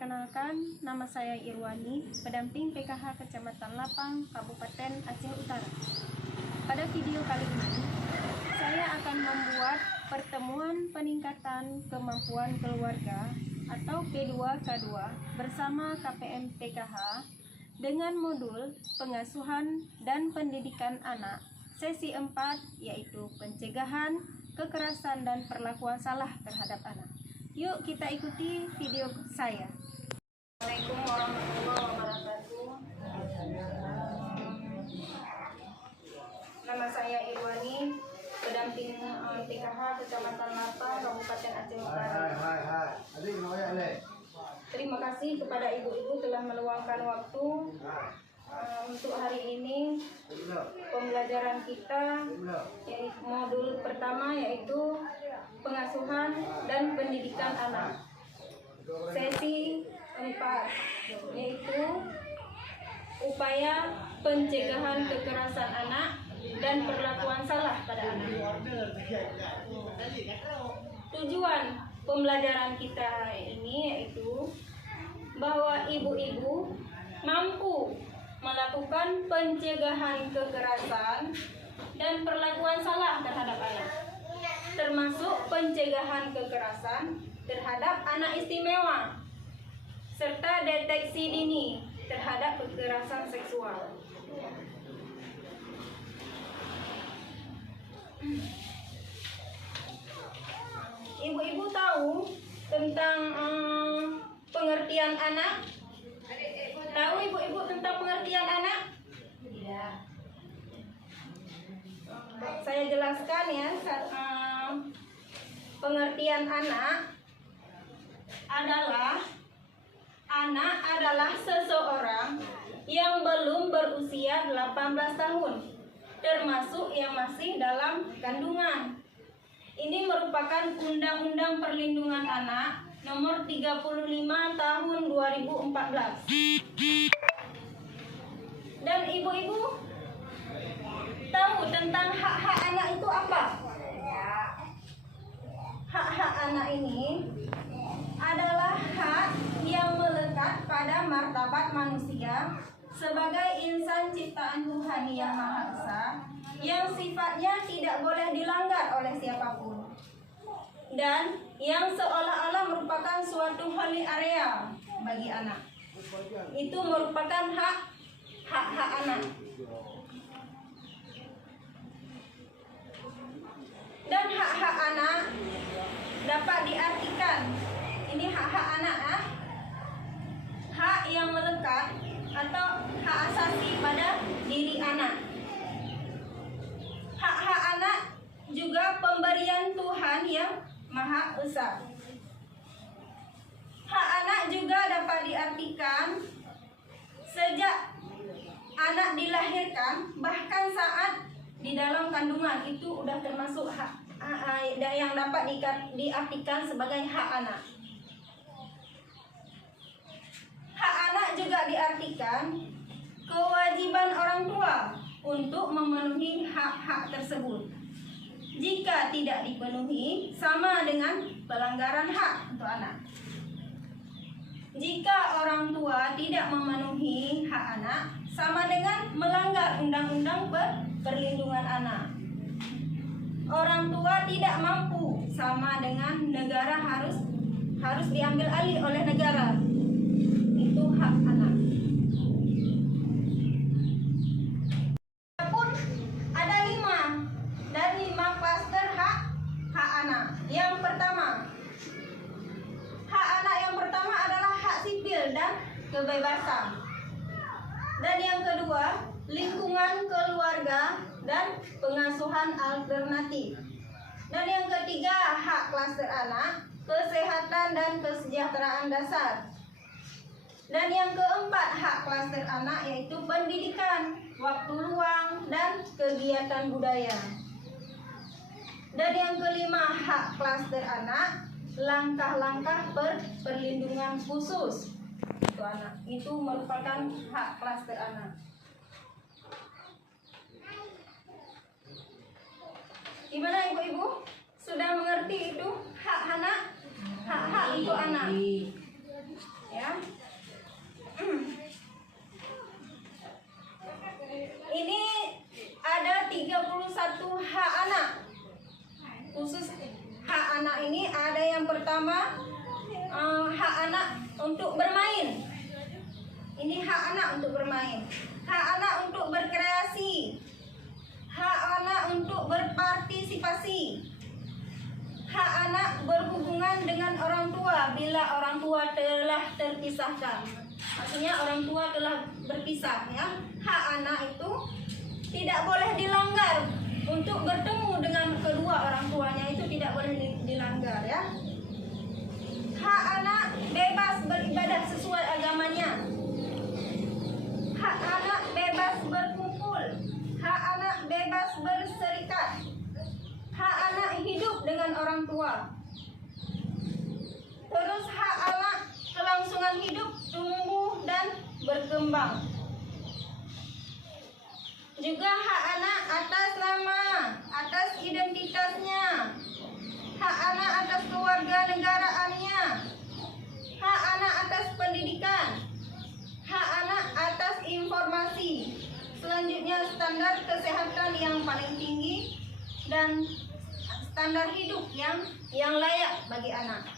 Perkenalkan, nama saya Irwani, pendamping PKH Kecamatan Lapang, Kabupaten Aceh Utara. Pada video kali ini, saya akan membuat pertemuan peningkatan kemampuan keluarga atau P2K2 bersama KPM PKH dengan modul pengasuhan dan pendidikan anak sesi 4, yaitu pencegahan kekerasan dan perlakuan salah terhadap anak. Yuk kita ikuti video saya. Assalamualaikum warahmatullahi wabarakatuh. Nama saya Irwani, pendamping PKH Kecamatan Lapang, Kabupaten Aceh Utara. Terima kasih kepada ibu-ibu telah meluangkan waktu untuk hari ini. Pembelajaran kita yaitu modul pertama, yaitu pengasuhan dan pendidikan anak sesi 4, yaitu upaya pencegahan kekerasan anak dan perlakuan salah pada anak. Tujuan pembelajaran kita ini yaitu bahwa ibu-ibu mampu melakukan pencegahan kekerasan dan perlakuan salah terhadap anak, termasuk pencegahan kekerasan terhadap anak istimewa, serta deteksi dini terhadap kekerasan seksual. Ibu-ibu tahu tentang pengertian anak? Tahu ibu-ibu tentang pengertian anak? Tidak. Saya jelaskan ya. Pengertian anak adalah seseorang yang belum berusia 18 tahun, termasuk yang masih dalam kandungan. Ini merupakan Undang-Undang Perlindungan Anak Nomor 35 Tahun 2014. Dan ibu-ibu tahu tentang hak-hak anak itu apa? Hak-hak anak ini adalah hak yang melekat pada martabat manusia sebagai insan ciptaan Tuhan Yang Maha Esa, yang sifatnya tidak boleh dilanggar oleh siapapun, dan yang seolah-olah merupakan suatu holy area bagi anak. Itu merupakan hak-hak anak. Dan hak-hak anak dapat diartikan, ini hak-hak anak, hak yang melekat atau hak asasi pada diri anak. Hak-hak anak juga pemberian Tuhan Yang Maha Esa. Hak anak juga dapat diartikan sejak anak dilahirkan, bahkan saat di dalam kandungan, itu udah termasuk hak yang dapat diartikan sebagai hak anak. Hak anak juga diartikan kewajiban orang tua untuk memenuhi hak-hak tersebut. Jika tidak dipenuhi, sama dengan pelanggaran hak untuk anak. Jika orang tua tidak memenuhi hak anak, sama dengan melanggar Undang-Undang Perlindungan Anak. Orang tua tidak mampu, sama dengan negara harus diambil alih oleh negara. Itu hak anak. Pun ada 5 klaster hak anak. Yang pertama, hak anak yang pertama adalah hak sipil dan kebebasan. Dan yang kedua, lingkungan keluarga dan pengasuhan alternatif. Dan yang ketiga, hak klaster anak, kesehatan dan kesejahteraan dasar. Dan yang keempat, hak klaster anak yaitu pendidikan, waktu luang, dan kegiatan budaya. Dan yang kelima, hak klaster anak, langkah-langkah perlindungan khusus untuk anak. Itu merupakan hak klaster anak. Gimana ibu-ibu? Sudah mengerti itu hak anak? Hak-hak untuk anak. Ya. pertama, hak anak untuk bermain. Ini hak anak untuk bermain, hak anak untuk berkreasi, hak anak untuk berpartisipasi, hak anak berhubungan dengan orang tua bila orang tua telah terpisahkan. Maksudnya orang tua telah berpisah, ya. Hak anak itu tidak boleh dilanggar. Untuk bertemu dengan kedua orang tuanya itu tidak boleh dilanggar, ya. Hak anak bebas beribadah sesuai agamanya. Hak anak bebas berkumpul. Hak anak bebas berserikat. Hak anak hidup dengan orang tua. Terus hak anak kelangsungan hidup, tumbuh dan berkembang. Juga hak anak atas nama, atas identitasnya. Hak anak atas kewarganegaraannya. Hak anak atas pendidikan. Hak anak atas informasi. Selanjutnya standar kesehatan yang paling tinggi dan standar hidup yang layak bagi anak.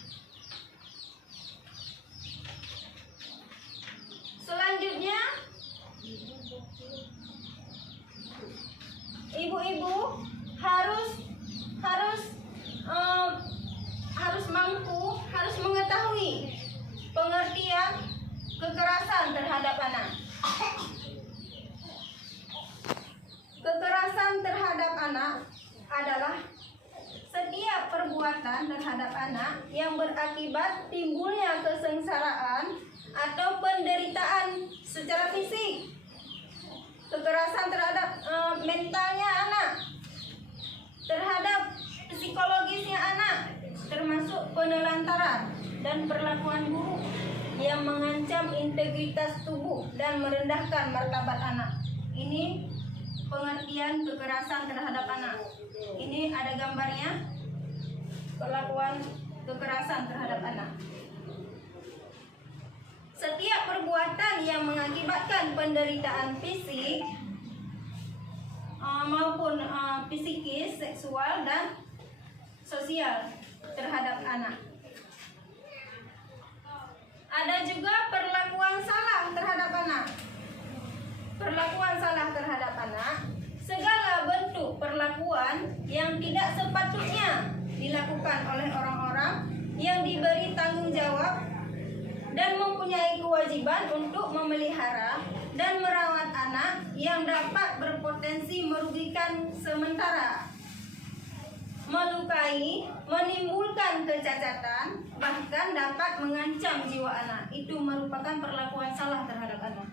Selanjutnya, ibu-ibu harus mampu, harus mengetahui pengertian kekerasan terhadap anak. Kekerasan terhadap anak adalah setiap perbuatan terhadap anak yang berakibat timbulnya kesengsaraan atau penderitaan secara fisik. Kekerasan terhadap mentalnya anak, terhadap psikologisnya anak, termasuk penelantaran dan perlakuan buruk yang mengancam integritas tubuh dan merendahkan martabat anak. Ini pengertian kekerasan terhadap anak. Ini ada gambarnya, perlakuan kekerasan terhadap anak. Setiap perbuatan yang mengakibatkan penderitaan fisik maupun psikis, seksual dan sosial terhadap anak. Ada juga perlakuan salah terhadap anak. Perlakuan salah terhadap anak, segala bentuk perlakuan yang tidak sepatutnya dilakukan oleh orang-orang yang diberi tanggung jawab dan mempunyai kewajiban untuk memelihara dan merawat anak yang dapat berpotensi merugikan sementara, melukai, menimbulkan kecacatan, bahkan dapat mengancam jiwa anak. Itu merupakan perlakuan salah terhadap anak.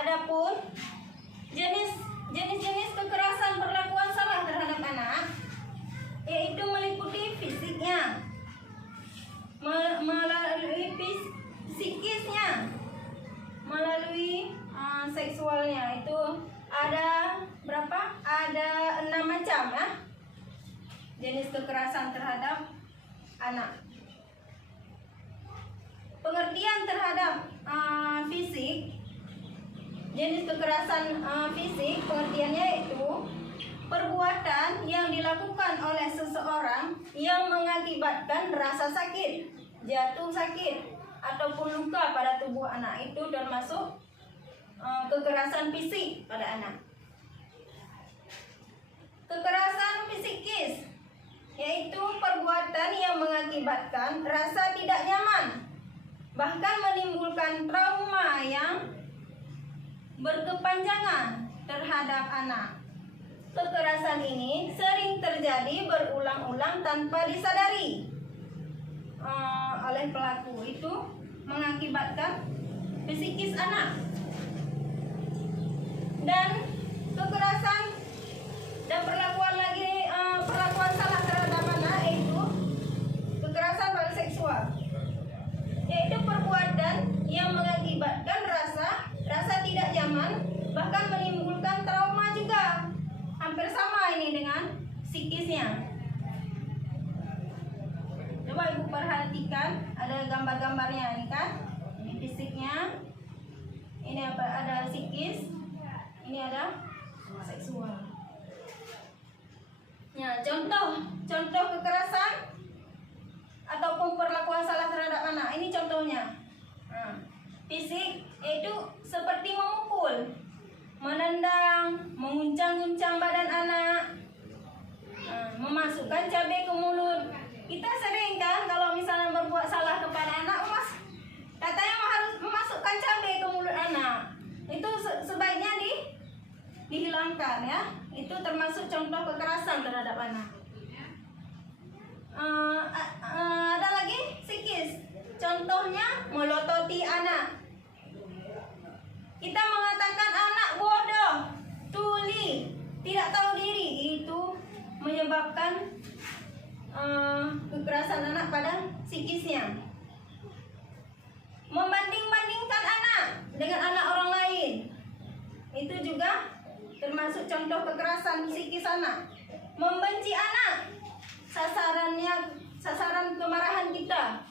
Adapun jenis-jenis kekerasan perlakuan salah terhadap anak, yaitu meliputi fisiknya, melalui psikisnya, melalui seksualnya. Itu ada berapa? Ada 6 macam, ya, jenis kekerasan terhadap anak. Pengertian terhadap fisik, jenis kekerasan fisik, pengertiannya itu perbuatan yang dilakukan oleh seseorang yang mengakibatkan rasa sakit, jatuh sakit, ataupun luka pada tubuh anak. Itu termasuk kekerasan fisik pada anak. Kekerasan psikis, yaitu perbuatan yang mengakibatkan rasa tidak nyaman, bahkan menimbulkan trauma yang berkepanjangan terhadap anak. Kekerasan ini sering terjadi berulang-ulang tanpa disadari oleh pelaku. Itu mengakibatkan psikis anak. Dan kekerasan dan perlakuan salah terhadap anak, yaitu kekerasan pada seksual, yaitu perbuatan yang mengakibatkan rasa tidak nyaman, bahkan menimbulkan trauma juga. Hampir sama ini dengan psikisnya. Coba ibu perhatikan, ada gambar-gambarnya ini kan. Ini fisiknya, ini ada psikis, ini ada seksual. Ya, contoh kekerasan ataupun perlakuan salah terhadap anak. Ini contohnya. Fisik itu seperti memukul, menendang, menguncang-guncang badan anak, memasukkan cabai ke mulut. Kita sering kan kalau misalnya berbuat salah kepada anak, katanya harus memasukkan cabai ke mulut anak. Itu sebaiknya dihilangkan ya. Itu termasuk contoh kekerasan terhadap anak. Ada lagi psikis. Contohnya melototi anak. Kita mengatakan anak bodoh, tuli, tidak tahu diri, itu menyebabkan kekerasan anak pada psikisnya. Membanding-bandingkan anak dengan anak orang lain, itu juga termasuk contoh kekerasan psikis anak. Membenci anak, sasaran kemarahan kita.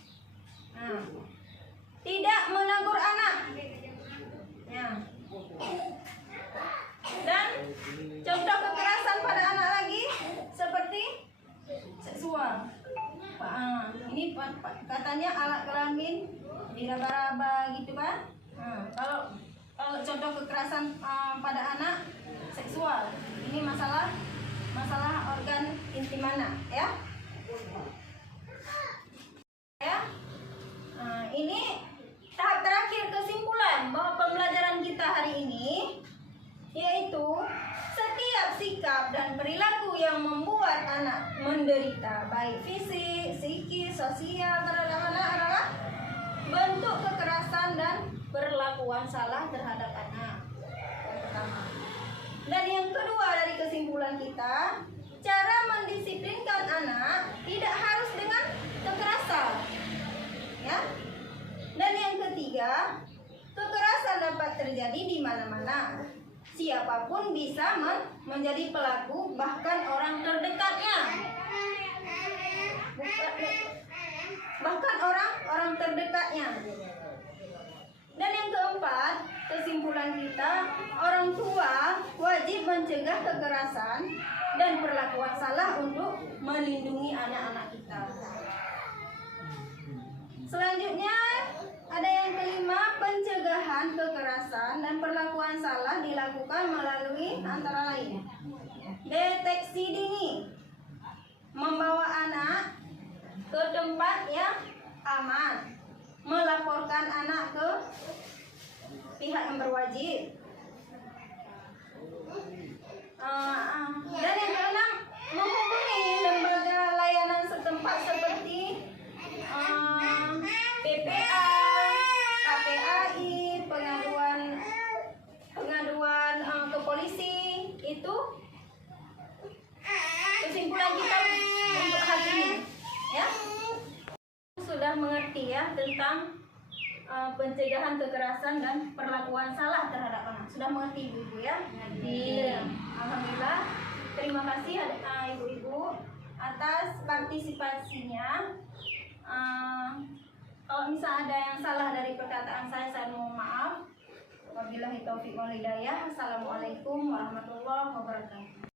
Tidak menegur anak. Dan contoh kekerasan pada anak lagi seperti seksual. Ini katanya alat kelamin diraba-raba gitu kan. Kalau contoh kekerasan pada anak seksual, ini masalah organ intim anak ya. Ini tahap terakhir kesimpulan bahwa pembelajaran kita hari ini yaitu setiap sikap dan perilaku yang membuat anak menderita baik fisik, psikis, sosial terhadap anak adalah bentuk kekerasan dan perlakuan salah terhadap anak. Yang pertama. Dan yang kedua dari kesimpulan kita, cara mendisiplinkan anak tidak harus dengan kekerasan. Ya. Dan yang ketiga, kekerasan dapat terjadi di mana-mana. Siapapun bisa menjadi pelaku, bahkan orang terdekatnya. Bahkan orang terdekatnya. Dan yang keempat, kesimpulan kita, orang tua wajib mencegah kekerasan dan perlakuan salah untuk melindungi anak-anak kita. Selanjutnya, ada yang kelima, pencegahan kekerasan dan perlakuan salah dilakukan melalui antara lain deteksi dini, membawa anak ke tempat yang aman, melaporkan anak ke pihak yang berwajib. Dan yang keenam, menghubungi lembaga layanan setempat seperti PPA, KPAI, pengaduan ke polisi. Itu kesimpulan kita untuk hari ini ya. Sudah mengerti ya tentang pencegahan kekerasan dan perlakuan salah terhadap anak. Sudah mengerti ibu-ibu ya? Alhamdulillah. Terima kasih ibu-ibu atas partisipasinya. Kalau misalnya ada yang salah dari perkataan saya mohon maaf. Wabillahi taufiq wal hidayah. Assalamualaikum warahmatullahi wabarakatuh.